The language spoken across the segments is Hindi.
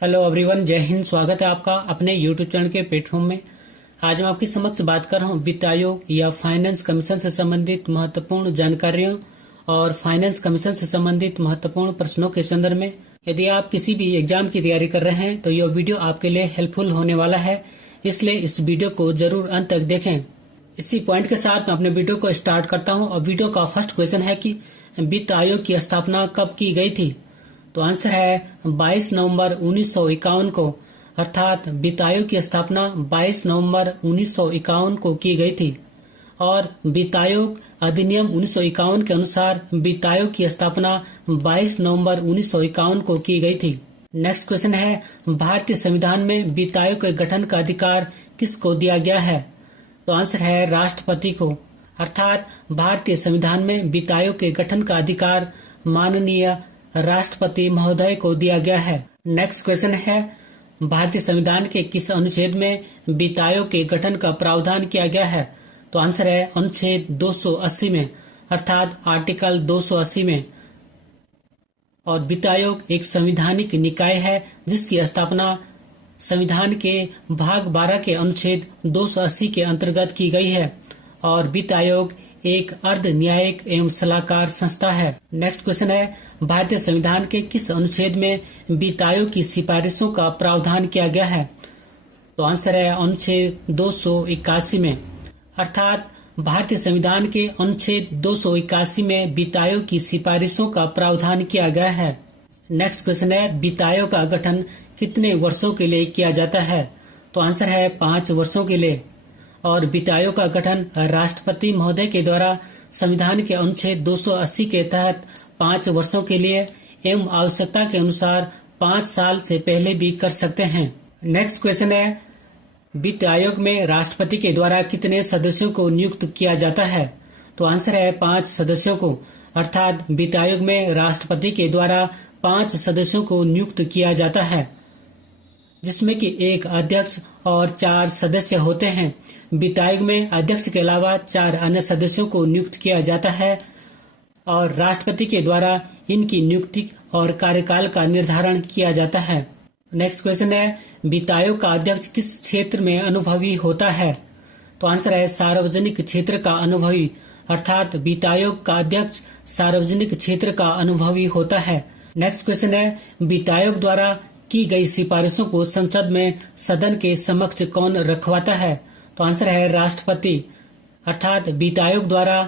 हेलो एवरीवन, जय हिंद। स्वागत है आपका अपने यूट्यूब चैनल के प्लेटफॉर्म में। आज मैं आपके समक्ष बात कर रहा हूँ वित्त आयोग या फाइनेंस कमीशन से संबंधित महत्वपूर्ण जानकारियों और फाइनेंस कमीशन से संबंधित महत्वपूर्ण प्रश्नों के संदर्भ में। यदि आप किसी भी एग्जाम की तैयारी कर रहे हैं तो यह वीडियो आपके लिए हेल्पफुल होने वाला है, इसलिए इस वीडियो को जरूर अंत तक देखें। इसी पॉइंट के साथ मैं अपने वीडियो को स्टार्ट करता हूँ और वीडियो का फर्स्ट क्वेश्चन है कि वित्त आयोग की स्थापना कब की गई थी। तो आंसर है 22 नवंबर 1951 को, अर्थात वित्त आयोग की स्थापना 22 नवंबर 1951 को की गई थी। और वित्त आयोग अधिनियम 1951 के अनुसार वित्त आयोग की स्थापना 22 नवंबर 1951 को की गई थी। नेक्स्ट क्वेश्चन है, भारतीय संविधान में वित्त आयोग के गठन का अधिकार किसको दिया गया है। तो आंसर है राष्ट्रपति को, अर्थात भारतीय संविधान में वित्त आयोग के गठन का अधिकार माननीय राष्ट्रपति महोदय को दिया गया है। नेक्स्ट क्वेश्चन है, भारतीय संविधान के किस अनुच्छेद में वित्त आयोग के गठन का प्रावधान किया गया है। तो आंसर है अनुच्छेद 280 में, अर्थात आर्टिकल 280 में। और वित्त आयोग एक संवैधानिक निकाय है जिसकी स्थापना संविधान के भाग 12 के अनुच्छेद 280 के अंतर्गत की गई है। और वित्त आयोग एक अर्ध न्यायिक एवं सलाहकार संस्था है। नेक्स्ट क्वेश्चन है, भारतीय संविधान के किस अनुच्छेद में वित्त आयोग की सिफारिशों का प्रावधान किया गया है। तो आंसर है अनुच्छेद 281 में, अर्थात भारतीय संविधान के अनुच्छेद 281 में वित्त आयोग की सिफारिशों का प्रावधान किया गया है। नेक्स्ट क्वेश्चन है, वित्त आयोग का गठन कितने वर्षों के लिए किया जाता है। तो आंसर है 5 वर्षों के लिए। और वित्त आयोग का गठन राष्ट्रपति महोदय के द्वारा संविधान के अनुच्छेद 280 के तहत 5 वर्षों के लिए एवं आवश्यकता के अनुसार 5 साल से पहले भी कर सकते हैं। नेक्स्ट क्वेश्चन है, वित्त आयोग में राष्ट्रपति के द्वारा कितने सदस्यों को नियुक्त किया जाता है। तो आंसर है 5 सदस्यों को, अर्थात वित्त आयोग में राष्ट्रपति के द्वारा 5 सदस्यों को नियुक्त किया जाता है, जिसमें कि एक अध्यक्ष और 4 सदस्य होते हैं। वित्त आयोग में अध्यक्ष के अलावा 4 अन्य सदस्यों को नियुक्त किया जाता है और राष्ट्रपति के द्वारा इनकी नियुक्ति और कार्यकाल का निर्धारण किया जाता है। नेक्स्ट क्वेश्चन है, वित्त आयोग का अध्यक्ष किस क्षेत्र में अनुभवी होता है। तो आंसर है सार्वजनिक क्षेत्र का अनुभवी, अर्थात वित्त आयोग का अध्यक्ष सार्वजनिक क्षेत्र का अनुभवी होता है। नेक्स्ट क्वेश्चन है, वित्त आयोग द्वारा की गई सिफारिशों को संसद में सदन के समक्ष कौन रखवाता है। तो आंसर है राष्ट्रपति, अर्थात वित्त आयोग द्वारा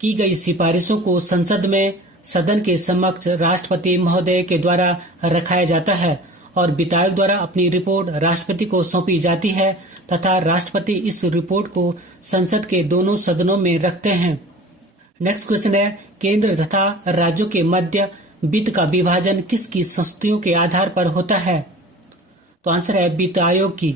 की गई सिफारिशों को संसद में सदन के समक्ष राष्ट्रपति महोदय के द्वारा रखाया जाता है। और वित्त आयोग द्वारा अपनी रिपोर्ट राष्ट्रपति को सौंपी जाती है तथा राष्ट्रपति इस रिपोर्ट को संसद के दोनों सदनों में रखते हैं। नेक्स्ट क्वेश्चन है, केंद्र तथा राज्यों के मध्य वित्त का विभाजन किसकी संस्तुतियों के आधार पर होता है। तो आंसर है वित्त आयोग की,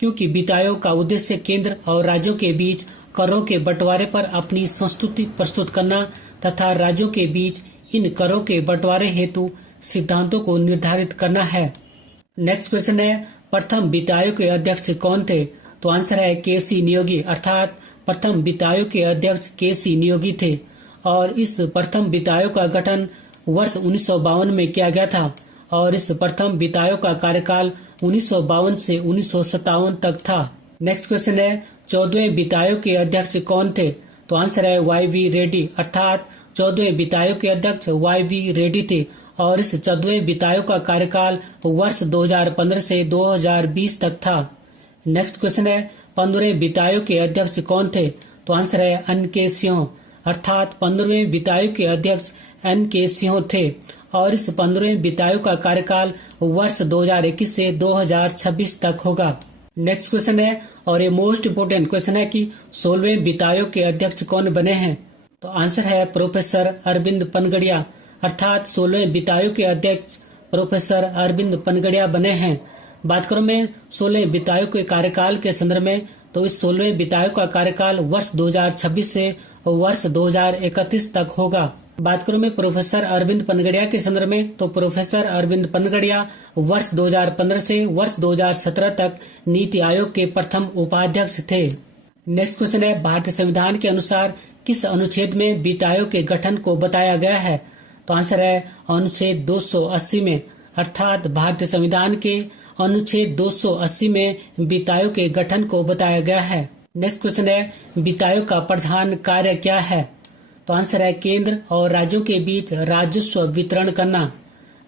क्योंकि वित्त आयोग का उद्देश्य केंद्र और राज्यों के बीच करों के बंटवारे पर अपनी संस्तुति प्रस्तुत करना तथा राज्यों के बीच इन करों के बंटवारे हेतु सिद्धांतों को निर्धारित करना है। नेक्स्ट क्वेश्चन है, प्रथम वित्त आयोग के अध्यक्ष कौन थे। तो आंसर है केसी नियोगी, अर्थात प्रथम वित्त आयोग के अध्यक्ष केसी नियोगी थे। और इस प्रथम वित्त आयोग का गठन वर्ष 1952 में किया गया था और इस प्रथम वित्त आयोग का कार्यकाल 1952 से 1957 तक था। नेक्स्ट क्वेश्चन है, 14वें वित्त आयोग के अध्यक्ष कौन थे। तो आंसर है वाई.वी. रेड्डी, अर्थात 14वें वित्त आयोग के अध्यक्ष वाई.वी. रेड्डी थे। और इस 14वें वित्त आयोग का कार्यकाल वर्ष 2015 से 2020 तक था। नेक्स्ट क्वेश्चन है, 15वें वित्त आयोग के अध्यक्ष कौन थे। तो आंसर है एन.के. सिंह, अर्थात 15वें वित्त आयोग के अध्यक्ष एन.के. सिंह थे। और इस 15वें वित्त आयोग का कार्यकाल वर्ष 2021 से 2026 तक होगा। नेक्स्ट क्वेश्चन है, और ये मोस्ट इम्पोर्टेंट क्वेश्चन है कि 16वें वित्त आयोग के अध्यक्ष कौन बने हैं। तो आंसर है प्रोफेसर अरविंद पनगड़िया, अर्थात 16वें वित्त आयोग के अध्यक्ष प्रोफेसर अरविंद पनगड़िया बने हैं। बात करूं मैं 16वें वित्त आयोग के कार्यकाल के संदर्भ में, तो इस 16वें वित्त आयोग का कार्यकाल वर्ष 2026 से वर्ष 2031 तक होगा। बात करूं मैं प्रोफेसर अरविंद पनगड़िया के संदर्भ में, तो प्रोफेसर अरविंद पनगड़िया वर्ष 2015 से वर्ष 2017 तक नीति आयोग के प्रथम उपाध्यक्ष थे। नेक्स्ट क्वेश्चन है, भारतीय संविधान के अनुसार किस अनुच्छेद में वित्त आयोग के गठन को बताया गया है। तो आंसर है अनुच्छेद 280 में, अर्थात भारतीय संविधान के अनुच्छेद 280 में वित्त आयोग के गठन को बताया गया है। नेक्स्ट क्वेश्चन है, वित्त आयोग का प्रधान कार्य क्या है? तो आंसर है केंद्र और राज्यों के बीच राजस्व वितरण करना।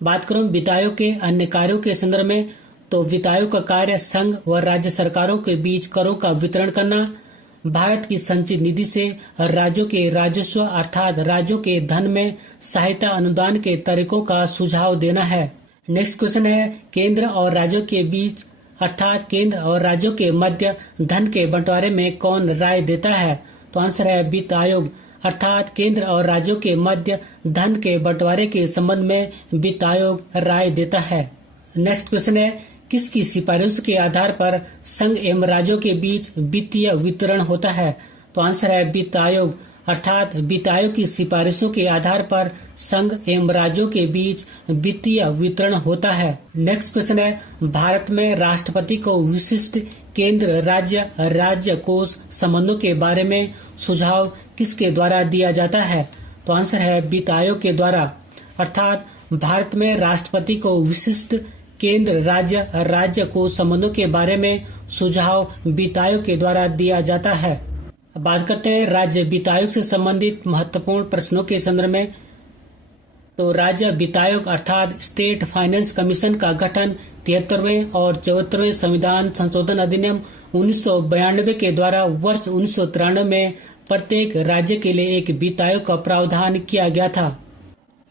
बात करूं वित्त आयोग के अन्य कार्यों के संदर्भ में, तो वित्त आयोग का कार्य संघ व राज्य सरकारों के बीच करों का वितरण करना, भारत की संचित निधि से राज्यों के राजस्व अर्थात राज्यों के धन में सहायता अनुदान के तरीकों का सुझाव देना है। नेक्स्ट क्वेश्चन है, केंद्र और राज्यों के बीच अर्थात केंद्र और राज्यों के मध्य धन के बंटवारे में कौन राय देता है? तो आंसर है वित्त आयोग, अर्थात केंद्र और राज्यों के मध्य धन के बंटवारे के संबंध में वित्त आयोग राय देता है। नेक्स्ट क्वेश्चन है, किसकी सिफारिश के आधार पर संघ एवं राज्यों के बीच वित्तीय वितरण होता है? तो आंसर है वित्त आयोग, अर्थात वित्त आयोग की सिफारिशों के आधार पर संघ एवं राज्यों के बीच वित्तीय वितरण होता है। नेक्स्ट क्वेश्चन है, भारत में राष्ट्रपति को विशिष्ट केंद्र राज्य कोष संबंधों के बारे में सुझाव किसके द्वारा दिया जाता है? तो आंसर है वित्त आयोग के द्वारा, अर्थात भारत में राष्ट्रपति को विशिष्ट केंद्र राज्य कोष संबंधों के बारे में सुझाव वित्त आयोग के द्वारा दिया जाता है। अब बात करते हैं राज्य वित्त आयोग से संबंधित महत्वपूर्ण प्रश्नों के संदर्भ में। तो राज्य वित्त आयोग अर्थात स्टेट फाइनेंस कमीशन का गठन 73वें और 74वें संविधान संशोधन अधिनियम 1992 के द्वारा वर्ष 1993 में प्रत्येक राज्य के लिए एक वित्त आयोग का प्रावधान किया गया था।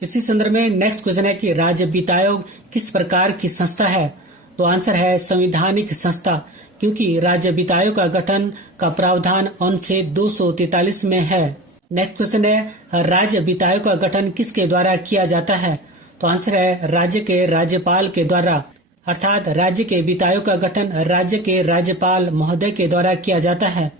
इसी संदर्भ में नेक्स्ट क्वेश्चन है कि राज्य वित्त आयोग किस प्रकार की संस्था है? तो आंसर है संवैधानिक संस्था, क्योंकि राज्य वित्त आयोग का गठन का प्रावधान अनुच्छेद 243 में है। नेक्स्ट क्वेश्चन है, राज्य वित्त आयोग का गठन किसके द्वारा किया जाता है? तो आंसर है राज्य के राज्यपाल के द्वारा, अर्थात राज्य के वित्त आयोग का गठन राज्य के राज्यपाल महोदय के द्वारा किया जाता है।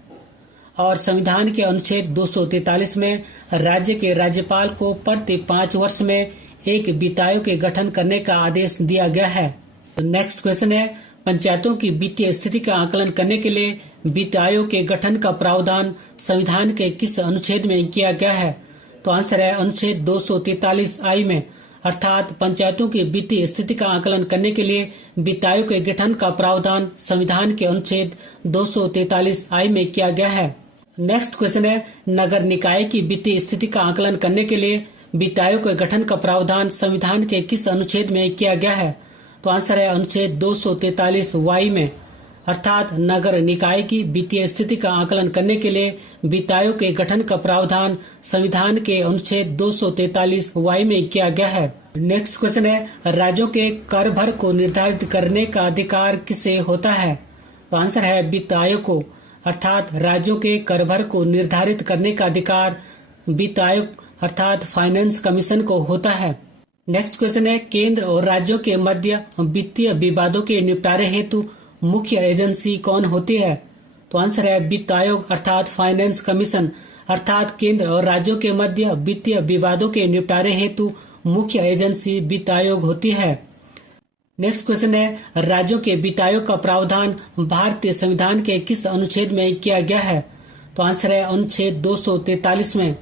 और संविधान के अनुच्छेद 243 में राज्य के राज्यपाल को प्रति 5 वर्ष में एक वित्त आयोग के गठन करने का आदेश दिया गया है। नेक्स्ट क्वेश्चन है, पंचायतों की वित्तीय स्थिति का आकलन करने के लिए वित्त आयोग के गठन का प्रावधान संविधान के किस अनुच्छेद में किया गया है? तो आंसर है अनुच्छेद 243I में, अर्थात पंचायतों की वित्तीय स्थिति का आकलन करने के लिए वित्त आयोग के गठन का प्रावधान संविधान के अनुच्छेद 243I में किया गया है। नेक्स्ट क्वेश्चन है, नगर निकाय की वित्तीय स्थिति का आकलन करने के लिए वित्त आयोग के गठन का प्रावधान संविधान के किस अनुच्छेद में किया गया है? तो आंसर है अनुच्छेद 243Y में, अर्थात नगर निकाय की वित्तीय स्थिति का आकलन करने के लिए वित्त आयोग के गठन का प्रावधान संविधान के अनुच्छेद 243Y में किया गया है। नेक्स्ट क्वेश्चन है, राज्यों के कर भर को निर्धारित करने का अधिकार किसे होता है? तो आंसर है वित्त आयोग को, अर्थात राज्यों के कर भर को निर्धारित करने का अधिकार वित्त आयोग अर्थात फाइनेंस कमीशन को होता है। नेक्स्ट क्वेश्चन है, केंद्र और राज्यों के मध्य वित्तीय विवादों के निपटारे हेतु मुख्य एजेंसी कौन होती है? तो आंसर है वित्त आयोग अर्थात फाइनेंस कमीशन, अर्थात केंद्र और राज्यों के मध्य वित्तीय विवादों के निपटारे हेतु मुख्य एजेंसी वित्त आयोग होती है। नेक्स्ट क्वेश्चन है, राज्यों के वित्त आयोग का प्रावधान भारतीय संविधान के किस अनुच्छेद में किया गया है? तो आंसर है अनुच्छेद 243 में,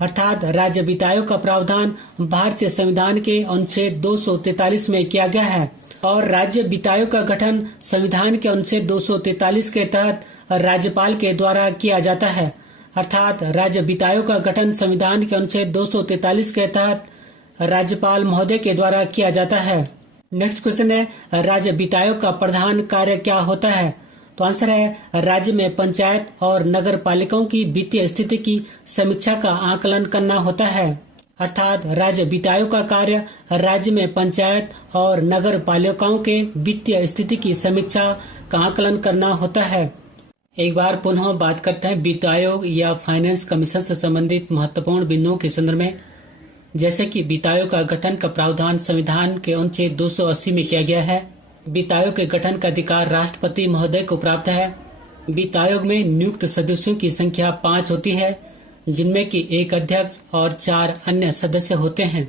अर्थात राज्य वित्त आयोग का प्रावधान भारतीय संविधान के अनुच्छेद 243 में किया गया है। और राज्य वित्त आयोग का गठन संविधान के अनुच्छेद 243 के तहत राज्यपाल के द्वारा किया जाता है, अर्थात राज्य वित्त आयोग का गठन संविधान के अनुच्छेद 243 के तहत राज्यपाल महोदय के द्वारा किया जाता है। नेक्स्ट क्वेश्चन है, राज्य वित्त आयोग का प्रधान कार्य क्या होता है? तो आंसर है राज्य में पंचायत और नगर पालिकाओं की वित्तीय स्थिति की समीक्षा का आकलन करना होता है, अर्थात राज्य वित्त आयोग का कार्य राज्य में पंचायत और नगर पालिकाओं के वित्तीय स्थिति की समीक्षा का आकलन करना होता है। एक बार पुनः बात करते हैं वित्त आयोग या फाइनेंस कमीशन से संबंधित महत्वपूर्ण बिंदुओं के संदर्भ में, जैसे कि वित्त आयोग का गठन का प्रावधान संविधान के अनुच्छेद 280 में किया गया है। वित्त आयोग के गठन का अधिकार राष्ट्रपति महोदय को प्राप्त है। वित्त आयोग में नियुक्त सदस्यों की संख्या 5 होती है, जिनमें कि 1 अध्यक्ष और 4 अन्य सदस्य होते हैं।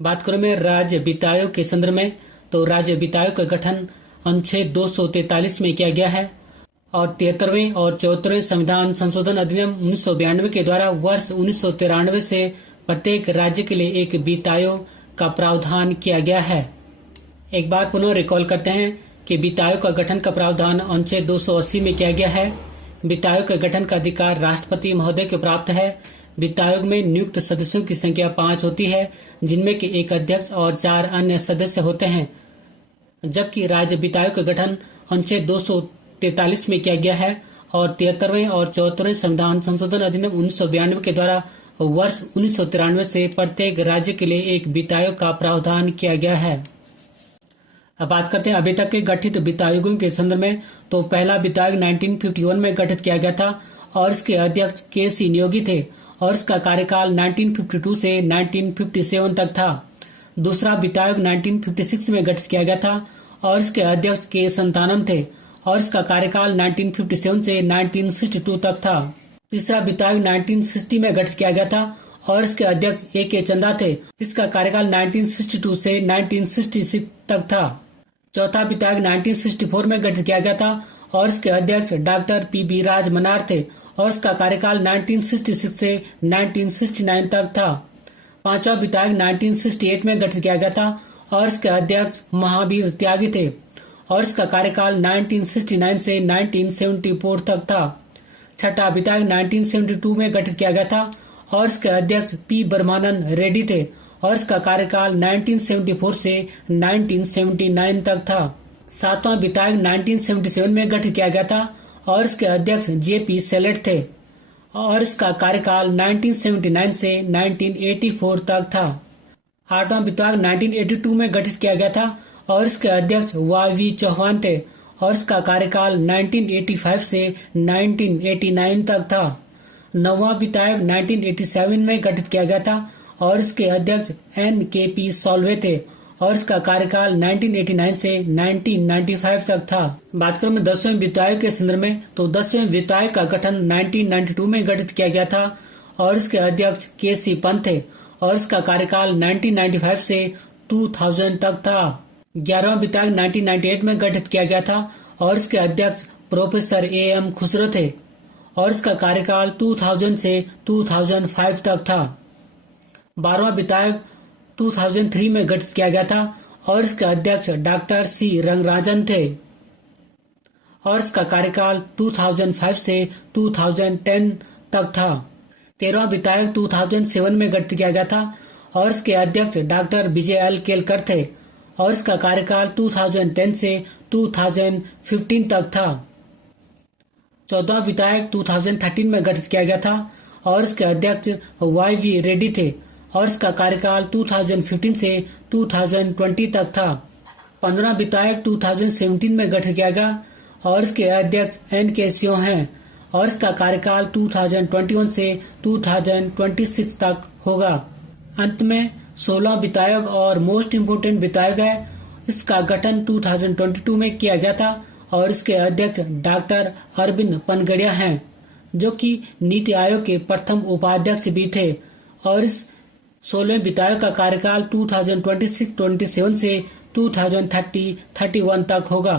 बात करूं मैं राज्य वित्त आयोग के संदर्भ में, तो राज्य वित्त आयोग का गठन अनुच्छेद 243 में किया गया है और 73वें और 74वें संविधान संशोधन अधिनियम 1992 के द्वारा वर्ष 1993 से प्रत्येक राज्य के लिए एक वित्त आयोग का प्रावधान किया गया है। एक बार पुनः रिकॉल करते हैं कि वित्त आयोग का गठन का प्रावधान अनुच्छेद 280 में किया गया है। वित्त आयोग के गठन का अधिकार राष्ट्रपति महोदय को प्राप्त है। वित्त आयोग में नियुक्त सदस्यों की संख्या 5 होती है, जिनमें कि एक अध्यक्ष और 4 अन्य सदस्य होते हैं, जबकि राज्य वित्त आयोग का गठन अनुच्छेद 243 में किया गया है और 73वें और 74वें संविधान संशोधन अधिनियम 1992 के द्वारा वर्ष 1993 से प्रत्येक राज्य के लिए एक वित्त आयोग का प्रावधान किया गया है। अब बात करते हैं अभी तक के गठित वित्त आयोगों के संदर्भ में। तो पहला वित्त आयोग 1951 में गठित किया गया था और इसके अध्यक्ष के.सी. नियोगी थे और इसका कार्यकाल 1952 से 1957 तक था। दूसरा वित्त आयोग 1956 में गठित किया गया था और इसके अध्यक्ष के. संतानम थे और इसका कार्यकाल 1957 से 1962 तक था। तीसरा वित्त आयोग 1960 में गठित किया गया था और इसके अध्यक्ष ए.के. चंदा थे। इसका कार्यकाल 1962 से 1966 तक था। चौथा वित्त आयोग 1964 में गठित किया गया था और इसके अध्यक्ष डॉक्टर पी.बी. राज मनार थे और इसका कार्यकाल 1966 से 1969 तक था। पांचवा वित्त आयोग 1968 में गठित किया गया था और इसके अध्यक्ष महावीर त्यागी थे और इसका कार्यकाल 1969 से 1974 तक था। छठा वित्त आयोग 1972 में गठित किया गया था और इसके अध्यक्ष पी. ब्रह्मानंद रेड्डी थे और इसका कार्यकाल 1974 से 1979 तक था। सातवां वित्त आयोग 1977 में गठित किया गया था और इसके अध्यक्ष जे.पी. सेलेट थे और इसका कार्यकाल 1979 से 1984 तक था। आठवां वित्त आयोग 1982 में गठित किया गया था और इसके अध्यक्ष वाई चौहान थे और इसका कार्यकाल 1985 से 1989 तक था। नौवां वित्त आयोग 1987 में गठित किया गया था और इसके अध्यक्ष N.K.P. सॉल्वे थे और इसका कार्यकाल 1989 से 1995 तक था। बात करूं मैं 10वें वित्त आयोग के संदर्भ में, तो 10वें वित्त आयोग का गठन 1992 में गठित किया गया था और इसके अध्यक्ष के.सी. पंत थे और इसका कार्यकाल 1995 से 2000 तक था। 11वां वित्त आयोग 1998 में गठित किया गया था और इसके अध्यक्ष प्रोफेसर A.M. खुसरो थे और इसका कार्यकाल 2000 से 2005 तक था। 12वां वित्त आयोग 2003 में गठित किया गया था और इसके अध्यक्ष डॉक्टर सी. रंगराजन थे और इसका कार्यकाल 2005 से 2010 तक था। 13वां वित्त आयोग 2007 में गठित किया गया था और इसके अध्यक्ष डॉक्टर विजय एल. केलकर थे और इसका कार्यकाल 2010 से 2015 तक था। 14वां वित्त आयोग 2013 में गठित किया गया था और इसके अध्यक्ष वाई.वी. रेड्डी थे और इसका कार्यकाल 2015 से 2020 तक था। 15वां वित्त आयोग 2017 में गठित किया गया और इसके अध्यक्ष N.K. सिंह हैं और इसका कार्यकाल 2021 से 2026 तक होगा। अंत में 16वां वित्त आयोग और मोस्ट इम्पोर्टेंट वित्त आयोग है। इसका गठन 2022 में किया गया था और इसके अध्यक्ष डॉक्टर अरविंद पनगड़िया हैं, जो कि नीति आयोग के प्रथम उपाध्यक्ष भी थे और इस 16वें वित्त आयोग का कार्यकाल 2026-27 से 2030-31 तक होगा।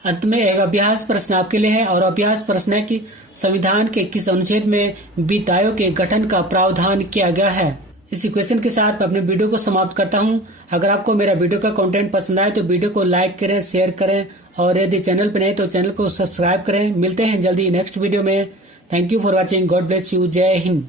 अंत में एक अभ्यास प्रश्न आपके लिए है और अभ्यास प्रश्न है कि संविधान के किस अनुच्छेद में वित्त आयोग के गठन का प्रावधान किया गया है। इसी क्वेश्चन के साथ मैं अपने वीडियो को समाप्त करता हूं। अगर आपको मेरा वीडियो का कंटेंट पसंद आए तो वीडियो को लाइक करें, शेयर करें और यदि चैनल पर नहीं तो चैनल को सब्सक्राइब करें। मिलते हैं जल्दी नेक्स्ट वीडियो में। Thank you for watching. God bless you. जय हिंद।